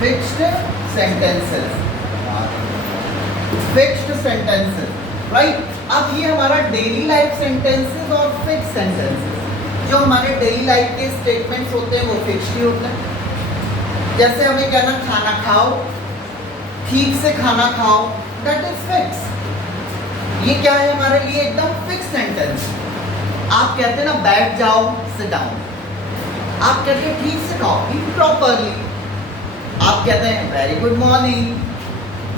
Fixed sentences, fixed sentences, right. अब ये हमारा डेली लाइफ सेंटेंसेस और फिक्स्ड सेंटेंसेस, जो हमारे डेली लाइफ के स्टेटमेंट्स होते हैं वो फिक्स्ड ही होते हैं। जैसे हमें कहना खाना खाओ, ठीक से खाना खाओ, दैट इज फिक्स। ये क्या है हमारे लिए एकदम फिक्स सेंटेंस। आप कहते हैं ना बैठ जाओ, सिट डाउन। आप कहते हैं ठीक से खाओ, ईट प्रॉपरली। आप कहते हैं वेरी गुड मॉर्निंग,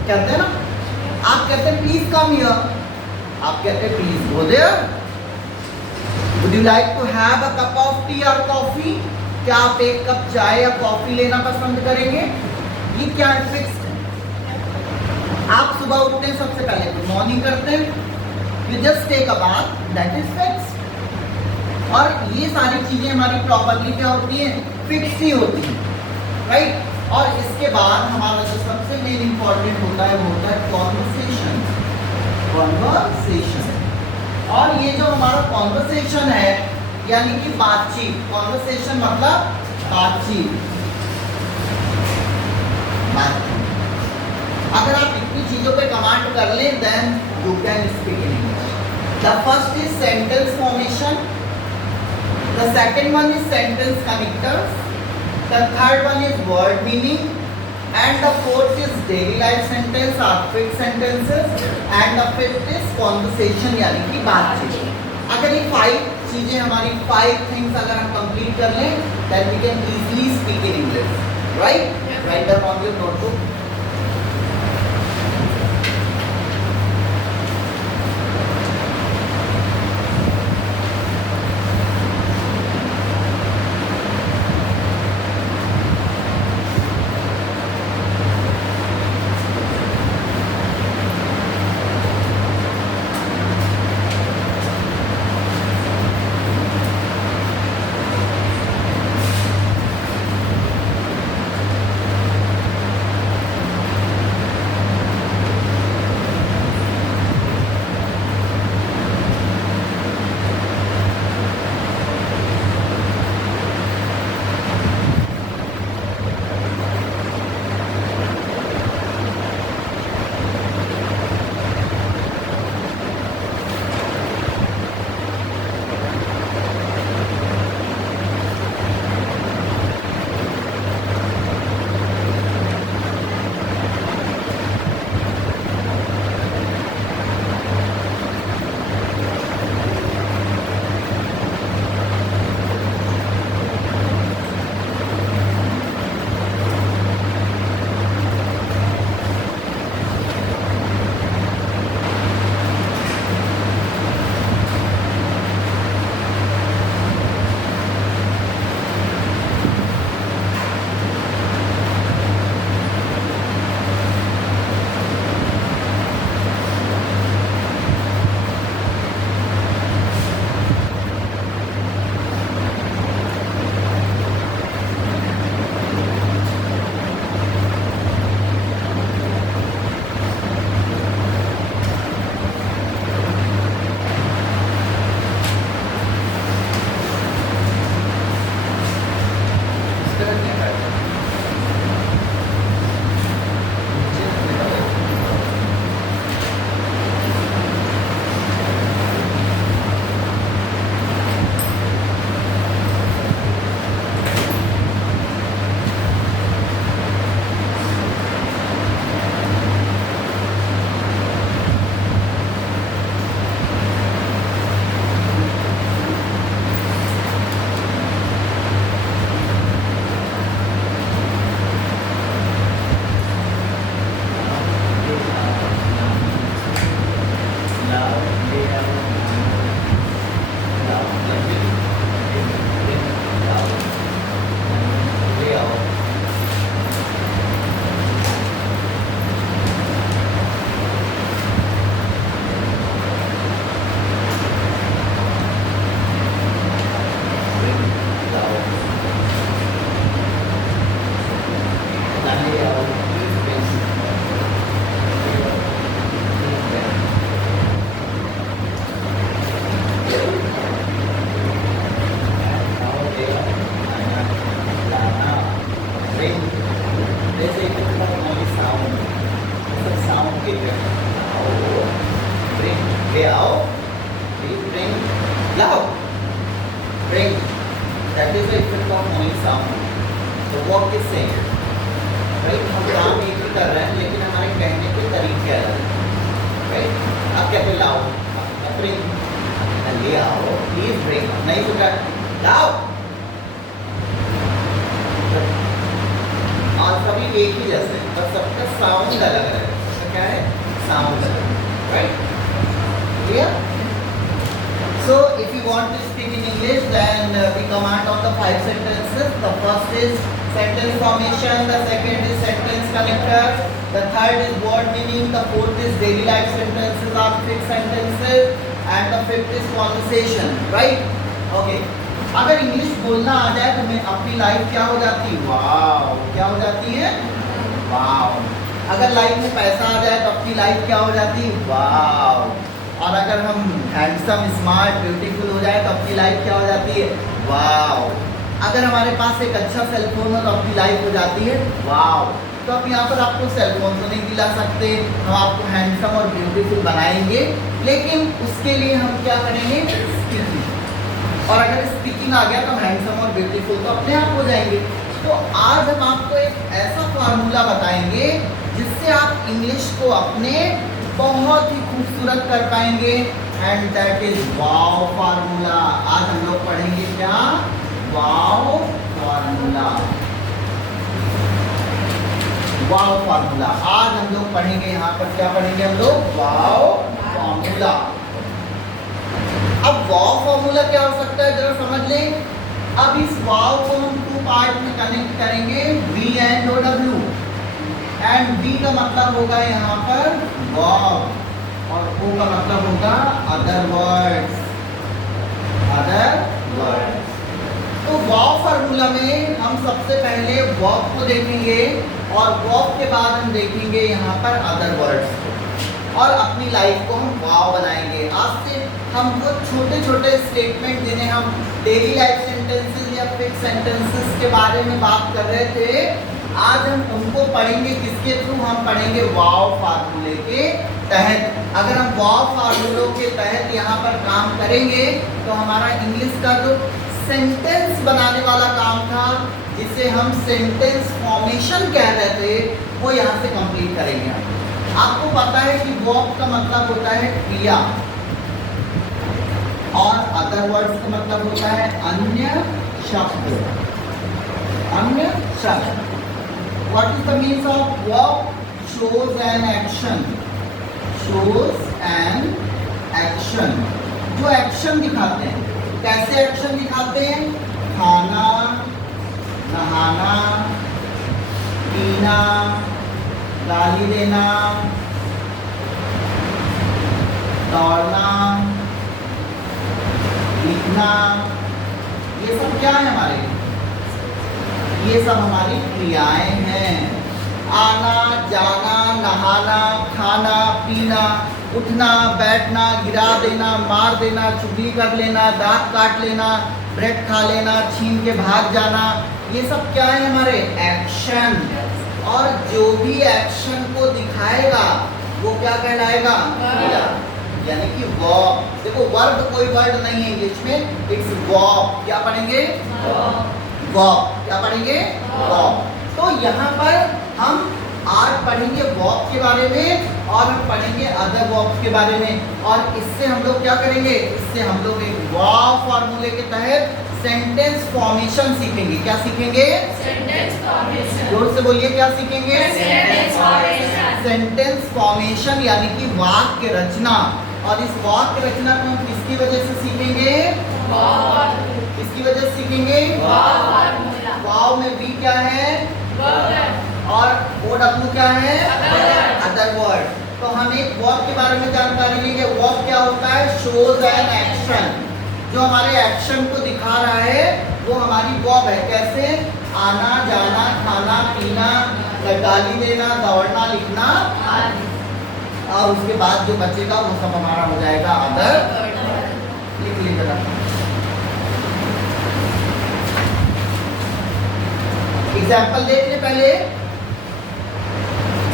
कहते हैं ना। आप कहते हैं प्लीज कम हियर, आप कहते हैं please go there. Would you like to have a cup of tea और कॉफी? क्या आप एक कप चाय या कॉफी लेना पसंद करेंगे? ये क्या है? फिक्स है। आप सुबह उठते हैं, सबसे पहले गुड मॉर्निंग करते हैं, you just take a bath, that is fix. और ये सारी चीजें हमारी प्रॉपर्ली क्या होती है? फिक्स ही होती है, राइट। और इसके बाद हमारा जो सबसे मेन इंपॉर्टेंट होता है वो होता है कॉन्वर्सेशन, कॉन्वर्सेशन। और ये जो हमारा कॉन्वर्सेशन है यानी कि बातचीत, कॉन्वर्सेशन मतलब बातचीत, बातचीत। अगर आप इतनी चीजों पे कमांड कर लें then you can speak in English. The first is sentence formation, the second one is sentence connectors, the third one is word meaning, and the fourth is daily life sentence or fixed sentences, and the fifth is conversation यानी कि बातचीत। अगर ये 5 चीजें हमारी 5 things अगर हम complete कर लें then we can easily speak in English, right? Write down on your notebook. जैसे ओनली साउंड, मतलब साउंड के लिए आओ, ब्रिंग, ले आओ, ब्रिंग, लाओ, bring, that is the effect of only sound. तो वर्क इज सेम, राइट? हम काम एक ही कर रहे हैं लेकिन हमारे कहने के तरीके अलग हैं, राइट? आप कहते लाओ, ब्रिंग, ले आओ, प्लीज ब्रिंग, नहीं तो क्या लाओ, और सभी एक ही जैसे, बस सबका साउंड अलग है। तो क्या है? साउंड अलग, right? Clear? So if you want to speak in English, then we command on the 5 sentences. The first is sentence formation, the second is sentence connector, the third is word meaning, the fourth is daily life sentences or fixed sentences, and the fifth is conversation, right? Okay. अगर English बोलना आ जाए तो मैं अपनी life क्या हो जाती है? वाव! क्या हो जाती है? वाव! अगर लाइफ में पैसा आ जाए तो अपनी लाइफ क्या हो जाती है? वाव! और अगर हम हैंडसम, स्मार्ट, ब्यूटीफुल हो जाए तो अपनी लाइफ क्या हो जाती है? वाव! अगर हमारे पास एक अच्छा सेलफोन हो तो अपनी लाइफ हो जाती है वाव! तो अब यहाँ पर आपको सेलफोन तो नहीं दिला सकते, हम आपको हैंडसम और ब्यूटीफुल बनाएंगे, लेकिन उसके लिए हम क्या करेंगे? स्पीकिंग। और अगर स्पीकिंग आ गया तो हैंडसम और ब्यूटीफुल तो अपने आप हो जाएंगे। तो आज हम आपको एक ऐसा फार्मूला बताएंगे जिससे आप इंग्लिश को अपने बहुत ही खूबसूरत कर पाएंगे, and that is wow formula. आज हम लोग पढ़ेंगे क्या? वाव फार्मूला। वाव फार्मूला आज हम लोग पढ़ेंगे। यहाँ पर क्या पढ़ेंगे हम लोग? वाव फार्मूला। अब वाव फार्मूला क्या हो सकता है जरा समझ लें। अब इस वाव को हम 2 पार्ट में कनेक्ट करेंगे, वी एंड ओ डब्ल्यू। एंड वी का मतलब होगा यहाँ पर वर्ब और ओ का मतलब होगा अदर वर्ड्स, अदर वर्ड्स। तो वाव फार्मूला में हम सबसे पहले वर्ब को देखेंगे और वर्ब के बाद हम देखेंगे यहाँ पर अदर वर्ड्स को, और अपनी लाइफ को हम वाव बनाएंगे। आज से हम वो छोटे छोटे स्टेटमेंट जिन्हें हम डेली लाइफ सेंटेंसेस या फिक्स सेंटेंसेस के बारे में बात कर रहे थे, आज हम उनको पढ़ेंगे। किसके थ्रू? हम पढ़ेंगे वाव फार्मूले के तहत। अगर हम वाव फार्मूलों के तहत यहाँ पर काम करेंगे तो हमारा इंग्लिश का जो सेंटेंस बनाने वाला काम था, जिसे हम सेंटेंस फॉर्मेशन कह रहे थे, वो यहाँ से कंप्लीट करेंगे। आपको पता है कि वर्ब का मतलब होता है क्रिया और अदर वर्ड्स का मतलब होता है अन्य शब्द, अन्य शब्द। What is the means of verb? Shows an action, shows an action, जो एक्शन दिखाते हैं। कैसे एक्शन दिखाते हैं? खाना, नहाना, पीना, गाली देना, दौड़ना, लिखना, ये सब क्या है हमारे? ये सब हमारी क्रियाएं हैं। आना, जाना, नहाना, खाना, पीना, उठना, बैठना, गिरा देना, मार देना, चुगली कर लेना, दांत काट लेना, ब्रेड खा लेना, छीन के भाग जाना, ये सब क्या है हमारे? एक्शन। और जो भी एक्शन को दिखाएगा वो क्या कहलाएगा? क्रिया, यानी कि वर्ब। देखो वर्ब कोई वर्ड नहीं है इंग्लिश में, इट्स वर्ब। क्या पढ़ेंगे? वर्ब। क्या पढ़ेंगे? वर्ब। तो यहाँ पर हम आज पढ़ेंगे वर्ब के बारे में और हम पढ़ेंगे अदर वर्ब्स के बारे में, और इससे हम लोग क्या करेंगे? इससे हम लोग एक वाव फार्मूले के तहत सेंटेंस फॉर्मेशन सीखेंगे। क्या सीखेंगे? Sentence formation. जोर से बोलिए, क्या सीखेंगे? Sentence formation. सेंटेंस फॉर्मेशन यानी कि वाक्य रचना। और इस वाक्य रचना को हम किसकी वजह से सीखेंगे? वाव। किसकी वजह से सीखेंगे? वाव फार्मूला। वाव में वी क्या है? वर्ब। और ओ डब्ल्यू क्या है? अदर। Other word. तो हम एक वर्ब के बारे में जानकारी लेंगे। वर्ब क्या होता है? Shows an action. जो हमारे एक्शन को दिखा रहा है वो हमारी वर्ब है। कैसे? आना, जाना, खाना, पीना, गाली देना, दौड़ना, लिखना, और उसके बाद जो बचेगा वो सब हमारा हो जाएगा अदर। लिख लीजिएगा। एग्जाम्पल देख ले पहले।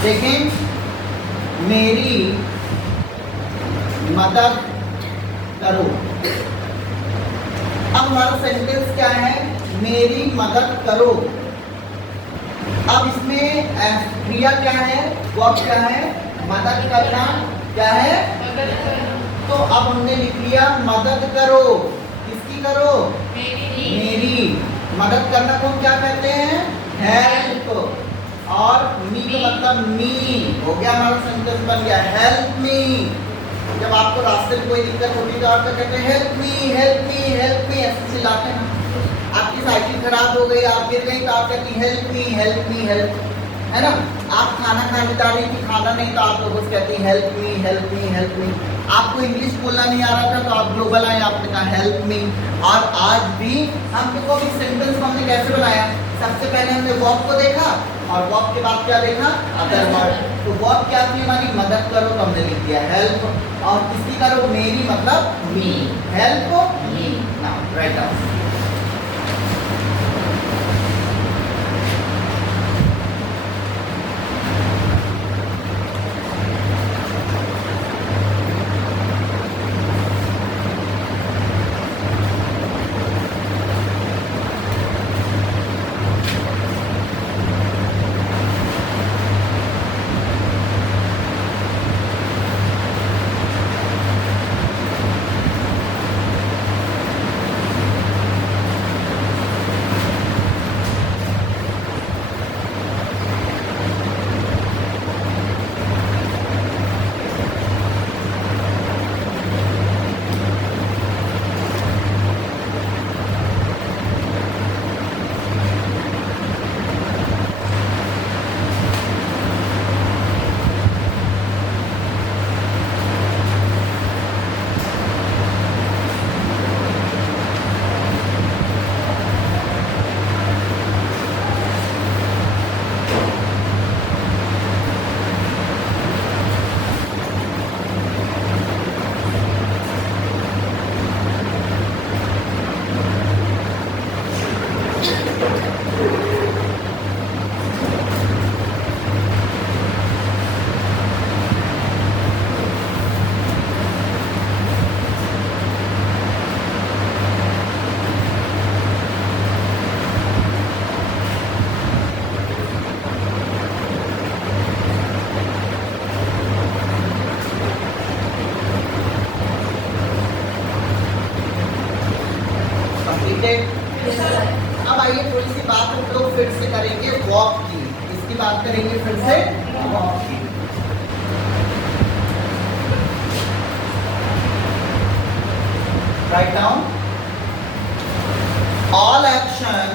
देखें, मेरी मदद करो। अब हमारा सेंटेंस क्या है? मेरी मदद करो। अब इसमें क्रिया क्या है? वर्ब क्या है? मदद करना। क्या है? मदद करो। तो अब हमने लिख लिया मदद करो। किसकी करो? मेरी। मदद करना को हम क्या कहते हैं? हेल्प। और मी का मतलब मी। हो गया, हमारा सेंटेंस बन गया हेल्प मी। जब आपको रास्ते में कोई दिक्कत होती है तो आप क्या कहते हैं? हेल्प मी, हेल्प मी, हेल्प मी, ऐसे चिल्लाते हैं। आपकी साइकिल खराब हो गई, आप गिर गई तो आप कहती हैं हेल्प मी, हेल्प मी, हेल्प, है ना? आप खाना खाने जा रही थी, खाना नहीं तो आप लोगों से कहती हैं हेल्प मी, हेल्प मी, हेल्प मी। आपको इंग्लिश बोलना नहीं आ रहा था तो आप ग्लोबल आए, आपने कहा हेल्प मी। और आज भी हमको भी सेंटेंस को हमने कैसे बनाया? सबसे पहले हमने वर्ब को देखा और वर्ब के बाद क्या देखा? Other word. तो वर्ब क्या थी हमारी? मदद करो, तो हमने लिख दिया हेल्प। और किसकी करो? मेरी मतलब me. Help me. Now write down. अब आइए थोड़ी सी बात हम लोग फिर से करेंगे वॉक की। इसकी बात करेंगे फिर से वॉक की। Write down all action,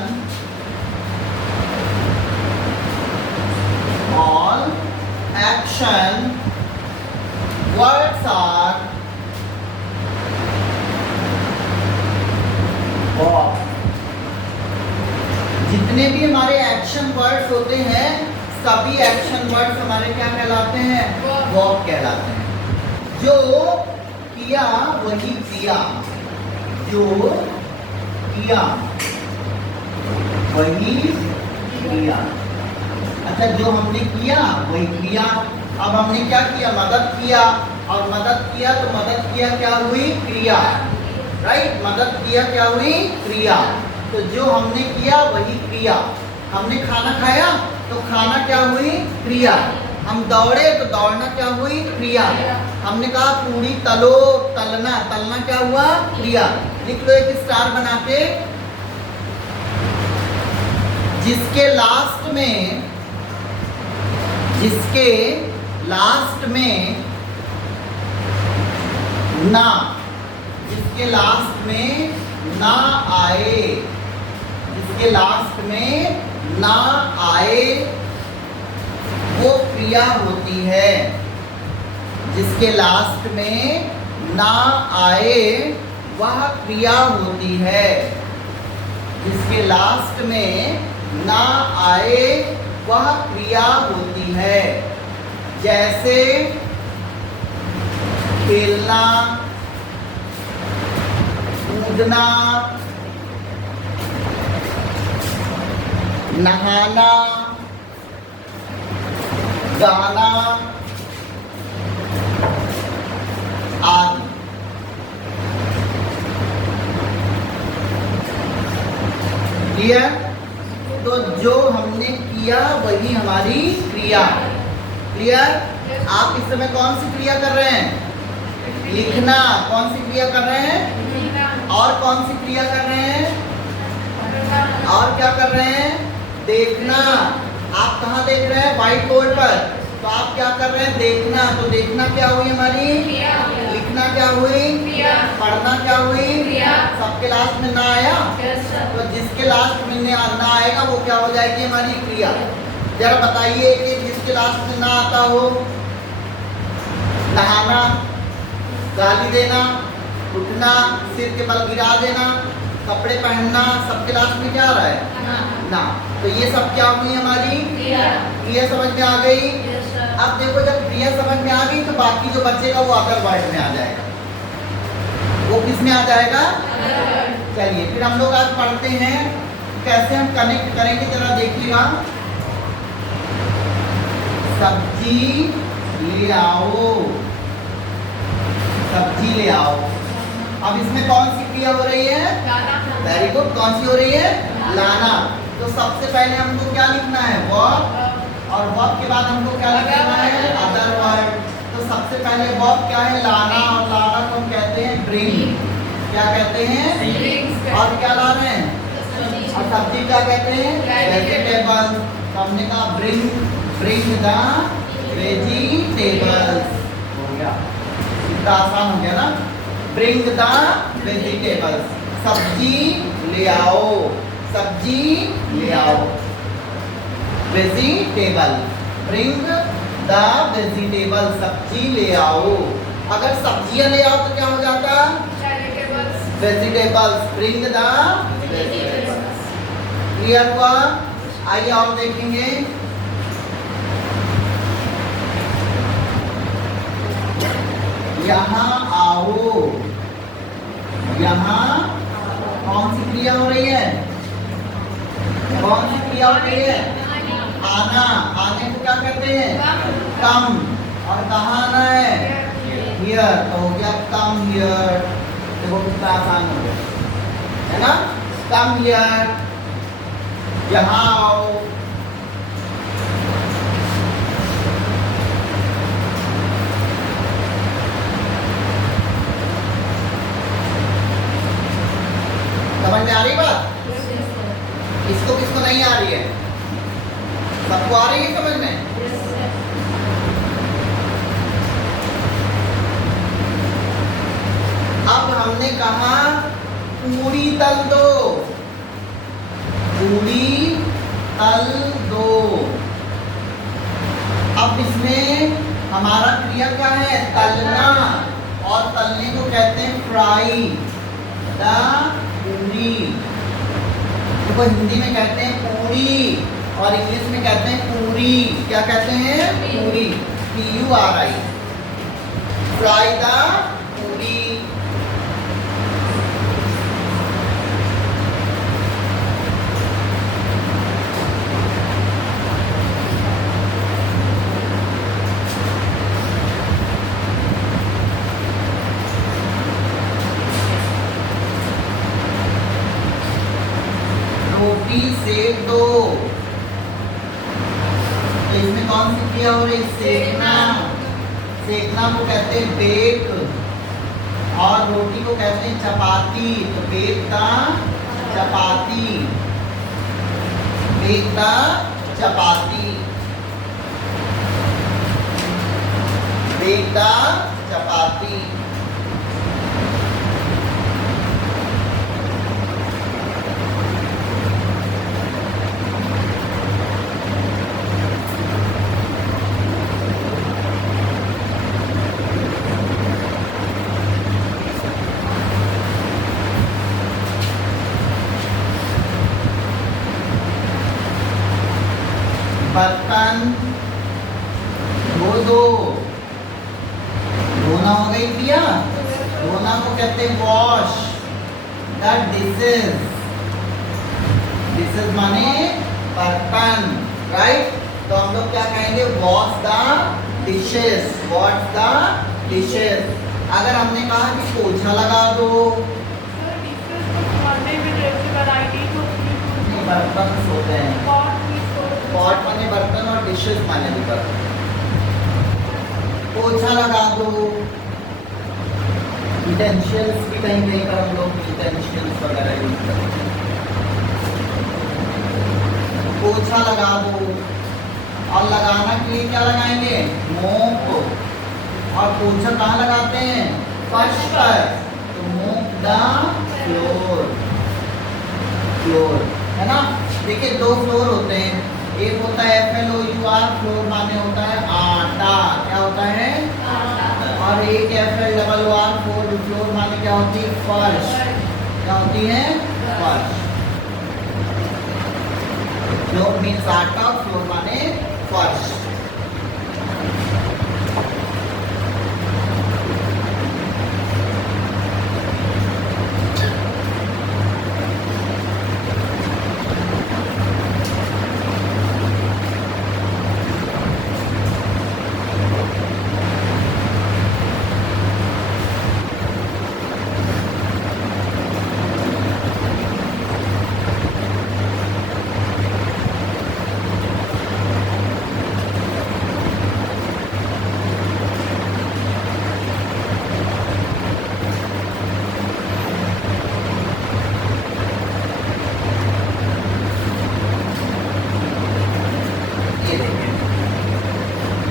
all action words are walk. जितने भी हमारे एक्शन वर्ड्स होते हैं सभी एक्शन वर्ड्स हमारे क्या कहलाते हैं? वर्ब कहलाते हैं। जो किया वही क्रिया, जो किया वही क्रिया। अच्छा, जो हमने किया वही क्रिया। अब हमने क्या किया? मदद किया। और मदद किया तो मदद किया क्या हुई? क्रिया। राइट, मदद किया क्या हुई? क्रिया। तो जो हमने किया वही क्रिया। हमने खाना खाया तो खाना क्या हुई? क्रिया। हम दौड़े तो दौड़ना क्या हुई? क्रिया। हमने कहा पूरी तलो, तलना, तलना क्या हुआ? क्रिया। लिख लो एक स्टार बना के। जिसके लास्ट में, जिसके लास्ट में ना, जिसके लास्ट में ना आए, जिसके लास्ट में ना आए वो क्रिया होती है। जिसके लास्ट में ना आए वह क्रिया होती है। जिसके लास्ट में ना आए वह क्रिया होती है। जैसे खेलना, कूदना, नहाना, गाना आदि। क्लियर? तो जो हमने किया वही हमारी क्रिया। क्लियर? आप इस समय कौन सी क्रिया कर रहे हैं? लिखना। कौन सी क्रिया कर रहे हैं? और कौन सी क्रिया कर रहे हैं? और क्या कर रहे हैं? देखना। आप कहाँ देख रहे हैं? व्हाइट बोर्ड पर। तो आप क्या कर रहे हैं? देखना। तो देखना क्या हुई हमारी? लिखना क्या हुई? पढ़ना क्या हुई? सबके लास्ट में ना आया? तो जिसके लास्ट में ना आएगा वो क्या हो जाएगी? हमारी क्रिया। जरा बताइए कि जिसके लास्ट में ना आता हो। नहाना, गाली देना, उठना, सिर के बल गिरा देना, कपड़े पहनना, सबके लास्ट में क्या आ रहा है? ना। तो ये सब क्या हुई हमारी? क्रिया समझ में आ गई? अब देखो जब क्रिया समझ में आ गई तो बाकी जो बचेगा वो अदर वर्ड में आ जाएगा। वो किस में आ जाएगा? चलिए फिर हम लोग आज पढ़ते हैं कैसे हम कनेक्ट करेंगे, जरा देखिएगा। सब्जी ले आओ, सब्जी ले आओ। अब इसमें कौन सी क्रिया हो रही है? Very good. कौन सी हो रही है? लाना। तो सबसे पहले हमको क्या लिखना है? वर्ब। और वर्ब के बाद हमको क्या लिखना है? Other word. तो सबसे पहले वर्ब क्या है? लाना। और लाना को हम कहते हैं ब्रिंग। क्या कहते हैं? और क्या ला रहे हैं? और सब्जी क्या कहते हैं? वेजिटेबल। तो हमने कहा ब्रिंग द वेजिटेबल्स। हो गया, इतना आसान हो गया ना? Bring the vegetables. सब्जी ले आओ, सब्जी ले आओ। वेजिटेबल, ब्रिंग द वेजिटेबल, सब्जी ले आओ। अगर सब्जियां ले आओ तो क्या हो जाता? Vegetables, bring the vegetables. Clear हुआ? आइए और देखेंगे। यहाँ आओ, यहाँ कौन सी क्रिया हो रही है? कौन सी क्रिया हो रही है? आना। आने को क्या कहते हैं? कम। और कहाँ आना है? हियर। तो हो गया कम हियर। देखो कितना आसान हो गया, है ना? कम हियर, यहाँ आओ। समझ में आ रही बात? किसको किसको नहीं आ रही है? सबको आ रही है समझ में? अब हमने कहा पूरी तल दो, पूरी तल दो। अब इसमें हमारा क्रिया क्या है? तलना। और तलने को कहते हैं फ्राई। द पूरी। देखो हिंदी में कहते हैं पूरी और इंग्लिश में कहते हैं पूरी। क्या कहते हैं? पूरी। PURI। फ्राई द पूरी। रोटी सेक दो। तो इसमें कौन सी क्रिया हो रही? सेकना। सेकना को कहते हैं बेक। और रोटी को कहते हैं चपाती। तो bake the chapati, bake the chapati, bake the chapati. बर्तन धो दो। धोना हो गई क्रिया। धोना को कहते हैं वॉश द डिशेज। डिशेज माने बर्तन, राइट? तो हम लोग क्या कहेंगे, wash the dishes, wash the dishes. अगर हमने कहा कि पोछा लगा दो, बर्तन होते हैं, पॉट माने बर्तन और डिशेस माने भी बर्तन। पोछा लगा दो, यूटेंशियल्स भी कहीं कहीं पर हम लोग यूटेंशियल्स वगैरह यूज करते हैं। पोछा लगा दो, और लगाना के लिए क्या लगाएंगे, मोप। और पोछा कहाँ लगाते हैं, फर्श पर, तो मोप द फ्लोर, फ्लोर है ना। देखिए दो फ्लोर होते हैं, एक होता है FLOUR, फ्लोर माने होता है आटा, क्या होता है, और एक FLOUR, फ्लोर माने क्या होती है, फर्श, क्या होती है, फर्श। फ्लोर मीन्स आटा, फ्लोर माने फर्श।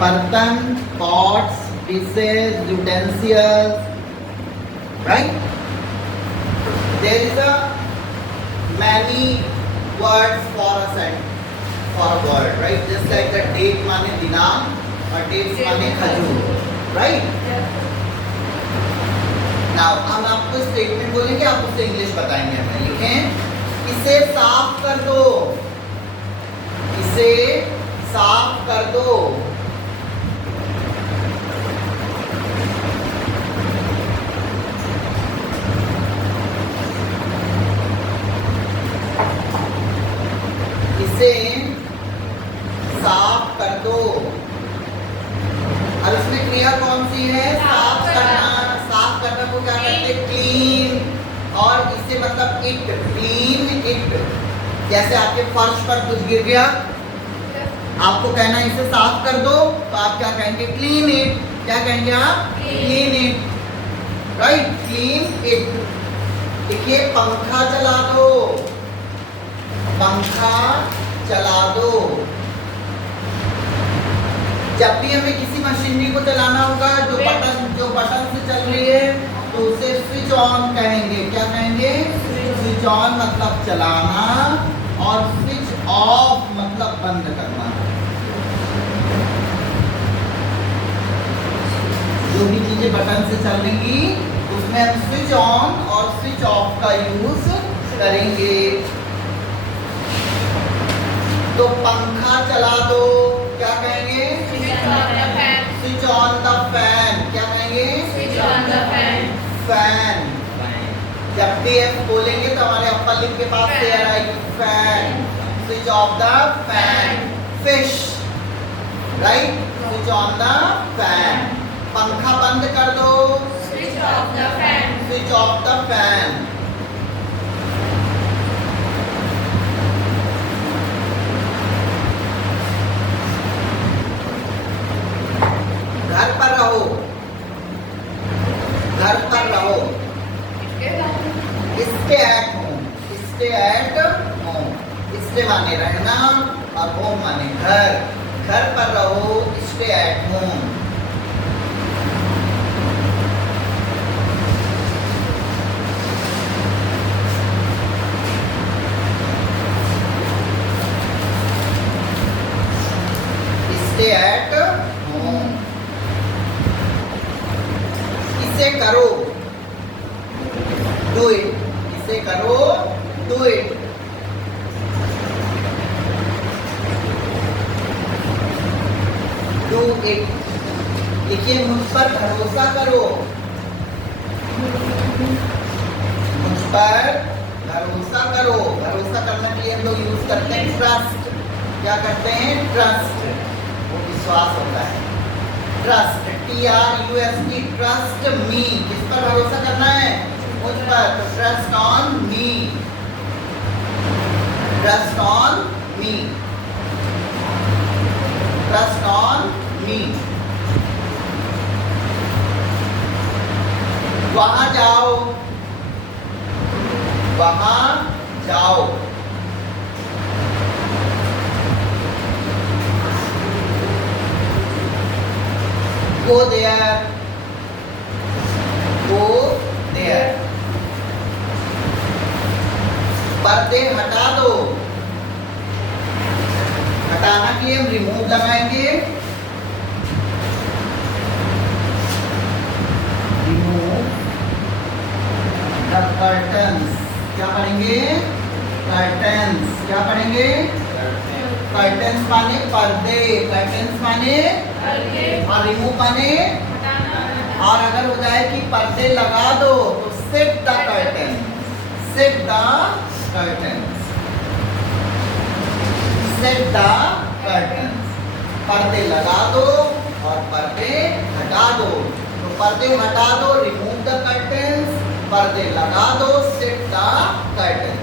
बर्तन, pots, dishes, utensils, right? There is a many words for a word, right? Just like the date माने दिनांक और dates माने खजूर, right? Now हम आपको स्टेटमेंट बोलेंगे, आप उससे इंग्लिश बताएंगे हमें। लिखें, इसे साफ कर दो, इसे साफ कर दो। इसे साफ कर दो। अब इसमें क्रिया कौन सी है, साफ करना। साफ करना को क्या कहते हैं, क्लीन। और इससे मतलब इट, क्लीन इट। जैसे आपके फर्श पर कुछ गिर गया, आपको कहना है इसे साफ कर दो, तो आप क्या कहेंगे, क्लीन इट। क्या कहेंगे आप, clean it, right, clean it. देखिए पंखा चला दो, पंखा चला दो। जब भी हमें किसी मशीनरी को चलाना होगा, जो बटन से चल रही है, तो उसे स्विच ऑन कहेंगे। क्या कहेंगे, स्विच ऑन मतलब चलाना, और स्विच ऑफ मतलब बंद करना। जो भी चीजें बटन से चल रही, उसमें हम स्विच ऑन और स्विच ऑफ का यूज करेंगे। तो पंखा चला दो, क्या कहेंगे, स्विच ऑन द फैन। क्या कहेंगे, switch on the fan, fan. जब भी एफ बोलेंगे तो हमारे अप्पर लिप के पास एयर आएगी, fan. Switch off the fan, fish, right, switch on the fan. पंखा बंद कर दो, switch off the fan, switch off the fan. घर पर रहो, घर पर रहो, stay at home, stay at home. Stay माने रहना और होम माने घर। घर पर रहो, stay at home. Stay at home. इसे करो, डू इट। इसे करो, डू इट। Do it. देखिए, मुझ पर भरोसा करो, मुझ पर भरोसा करो। भरोसा करने के लिए हम लोग यूज करते हैं ट्रस्ट। क्या करते हैं, ट्रस्ट। विश्वास होता है। ट्रस्ट, TRUST, ट्रस्ट मी, किस पर भरोसा करना है? मुझ पर। तो trust on me, trust on me, trust on me. वहां जाओ, वहां जाओ। Go there, go there। पर्दे हटा दो, हटाना के लिए हम रिमूव लगाएंगे। रिमूव द कर्टन्स, क्या पढ़ेंगे? कर्टन्स, क्या पढ़ेंगे? कर्टन्स माने पर्दे, कर्टन्स माने और रिमूव माने, और अगर हो जाए कि पर्दे लगा दो तो set the curtain, set the curtain, set the curtain. पर्दे लगा दो और पर्दे हटा दो। तो पर्दे हटा दो, रिमूव द कर्टन्स, पर्दे लगा दो, सेट द कर्टन।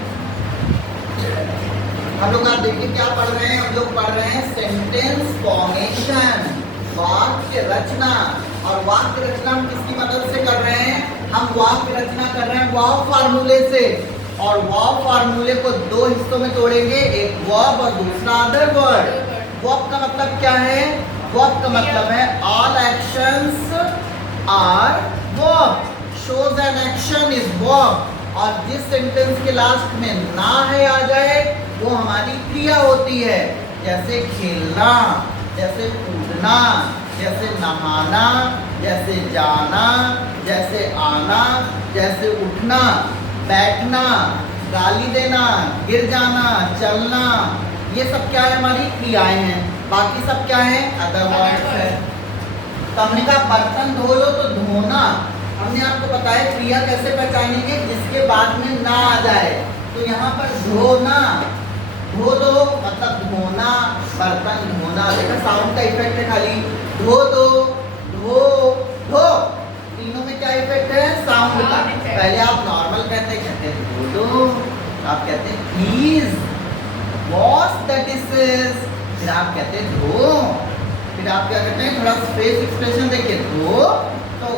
हम लोग आप देखिए क्या पढ़ रहे हैं? हम लोग पढ़ रहे हैं सेंटेंस फॉर्मेशन, वाक्य रचना। और वाक्य रचना हम किसकी मदद से कर रहे हैं? हम वाक्य रचना कर रहे हैं वर्ब फार्मूले से। और वर्ब फार्मूले को दो हिस्सों में तोड़ेंगे, एक वर्ब और दूसरा अदर वर्ड। वर्ब का मतलब क्या है? वर्ब का मतलब है all actions are verb, shows an action is verb. और जिस सेंटेंस के लास्ट में ना है आ जाए वो हमारी क्रिया होती है, जैसे खेलना, जैसे कूदना, जैसे नहाना, जैसे जाना, जैसे आना, जैसे उठना, बैठना, गाली देना, गिर जाना, चलना। ये सब क्या है? हमारी क्रियाएं हैं। बाकी सब क्या है? अदर वर्ड्स है। तो हमने कहा बर्तन धो लो, तो धोना हमने आपको बताया क्रिया कैसे पहचानेंगे, जिसके बाद में ना आ जाए। तो यहाँ पर धोना, धो दो मतलब धोना, बर्तन धोना। देखा साउंड का इफेक्ट है खाली। धो दो, धो, धो, तीनों में क्या इफेक्ट है? साउंड का। पहले आप नॉर्मल कहते धो दो, आप कहते प्लीज वॉश द डिशेस, फिर आप कहते धो, फिर आप क्या कहते हैं? थोड़ा फेस एक्सप्रेशन देखिए, धो, तो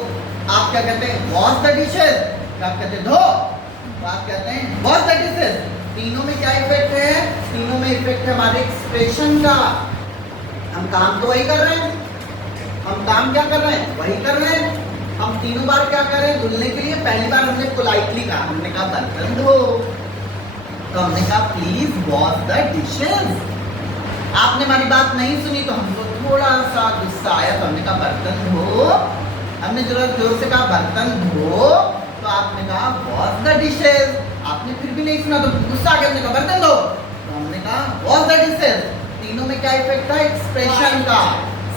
आप क्या कहते हैं? वॉश द डिशेस, फिर आप कहते धो, तो आप कहते हैं वॉश द डिशेस। तीनों में क्या इफेक्ट है? तीनों में इफेक्ट है हमारे एक्सप्रेशन का। हम काम तो वही कर रहे हैं, हम काम क्या कर रहे हैं? वही कर रहे हैं। हम तीनों बार क्या कर रहे हैं? धुलने के लिए पहली बार हमने पोलाइटली कहा, हमने कहा बर्तन धो, तो हमने कहा प्लीज वॉश द डिशेस। आपने हमारी बात नहीं सुनी तो हमको थोड़ा सा गुस्सा आया, तो हमने कहा बर्तन धो। हमने जरूरत जोर से कहा बर्तन धो, तो आपने कहा वॉश द डिशेस। आपने फिर भी नहीं सुना तो गुस्सा आ गया, हमने कहा बर्तन धो, तो हमने कहा वॉश द डिशेस। तीनों में क्या इफेक्ट था? एक्सप्रेशन का,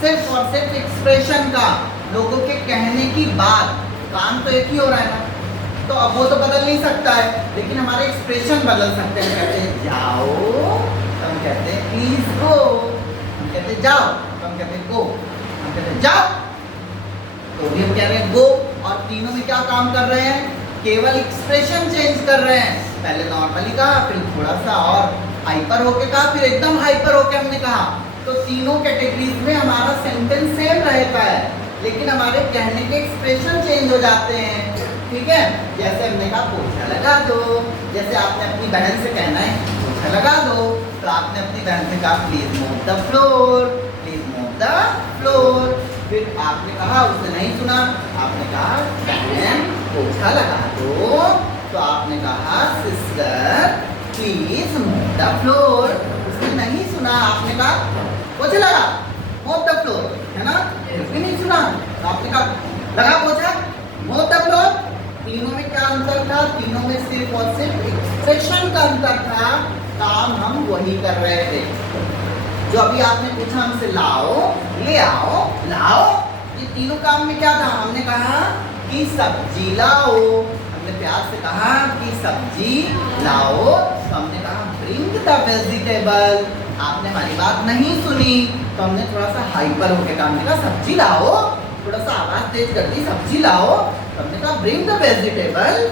सिर्फ और सिर्फ एक्सप्रेशन का। लोगों के कहने की बात, काम तो एक ही हो रहा है ना, तो अब वो तो बदल नहीं सकता है, लेकिन हमारे एक्सप्रेशन बदल सकते हैं। कहते हैं जाओ, तो हम कहते हैं प्लीज गो। हम कहते हैं जाओ, तो हम कहते हैं गो। हम कहते हैं जाओ, तो भी हम कह रहे हैं गो। और तीनों में क्या काम कर रहे हैं? केवल एक्सप्रेशन चेंज कर रहे हैं। पहले नॉर्मली कहा, फिर थोड़ा सा और हाइपर होके कहा, फिर एकदम हाइपर होके हमने कहा। तो तीनों कैटेगरीज में हमारा सेंटेंस सेम रहता है, लेकिन हमारे कहने के एक्सप्रेशन चेंज हो जाते हैं। ठीक है? जैसे हमने कहा पोछा लगा दो, जैसे आपने अपनी बहन से कहना है पोछा लगा दो, तो आपने अपनी बहन से कहा please move the floor, please move the floor. फिर आपने कहा, उसने नहीं सुना, आपने कहा बहन पोछा लगा दो, तो आपने कहा sister please move the floor. उसने नहीं सुना, आपने कहा पोछा लगा, मूव द फ्लोर, है ना? फिर भी नहीं सुना, तो आपने कहा लगा पोछा, मूव द फ्लोर। तीनों में क्या अंतर था? तीनों में सिर्फ और सिर्फ एक्सप्रेशन का अंतर था। काम हम वही कर रहे थे। जो अभी आपने पूछा हमसे लाओ, ले आओ, लाओ, ये तीनों काम में क्या था? हमने कहा कि सब्जी लाओ, हमने प्यार से कहा कि सब्जी लाओ, तो हमने कहा ब्रिंग द वेजिटेबल। आपने हमारी बात नहीं सुनी तो हमने थोड़ा सा हाइपर होके कहा, हमने कहा सब्जी लाओ, थोड़ा सा आवाज तेज कर दी, सब्जी लाओ, तो हमने कहा ब्रिंग द वेजिटेबल।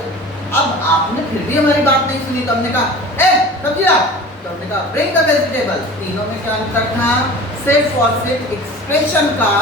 अब आपने फिर भी हमारी बात नहीं सुनी तो हमने कहा ए सब्जी लाओ, तो हमने कहा ब्रिंग द वेजिटेबल। तीनों में क्या अंतर था? सिर्फ और सिर्फ एक्सप्रेशन का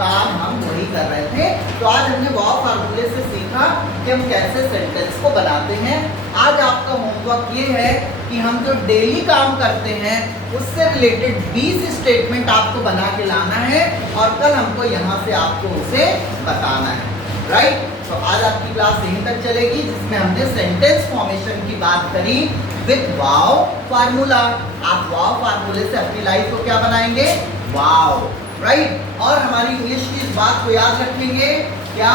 काम हम वही कर रहे थे। तो आज हमने वाव फार्मूले से सीखा कि हम कैसे सेंटेंस को बनाते हैं। आज आपका होमवर्क ये है कि हम जो डेली काम करते हैं उससे रिलेटेड 20 स्टेटमेंट आपको बना के लाना है और कल हमको यहाँ से आपको उसे बताना है, राइट। तो आज आपकी क्लास यहीं तक चलेगी जिसमें हमने सेंटेंस फॉर्मेशन की बात करी विद वाव फार्मूला। आप वाव फार्मूले से अपनी लाइफ को क्या बनाएंगे? वाव, राइट। और हमारी इंग्लिश की इस बात को याद रखेंगे क्या?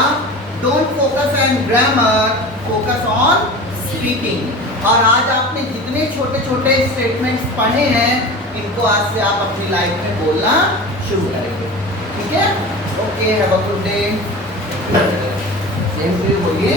Don't focus on grammar, focus on speaking. और आज आपने जितने छोटे छोटे स्टेटमेंट्स पढ़े हैं इनको आज से आप अपनी लाइफ में बोलना शुरू करेंगे, ठीक है? Okay, have a good day. Same to you बोलिए।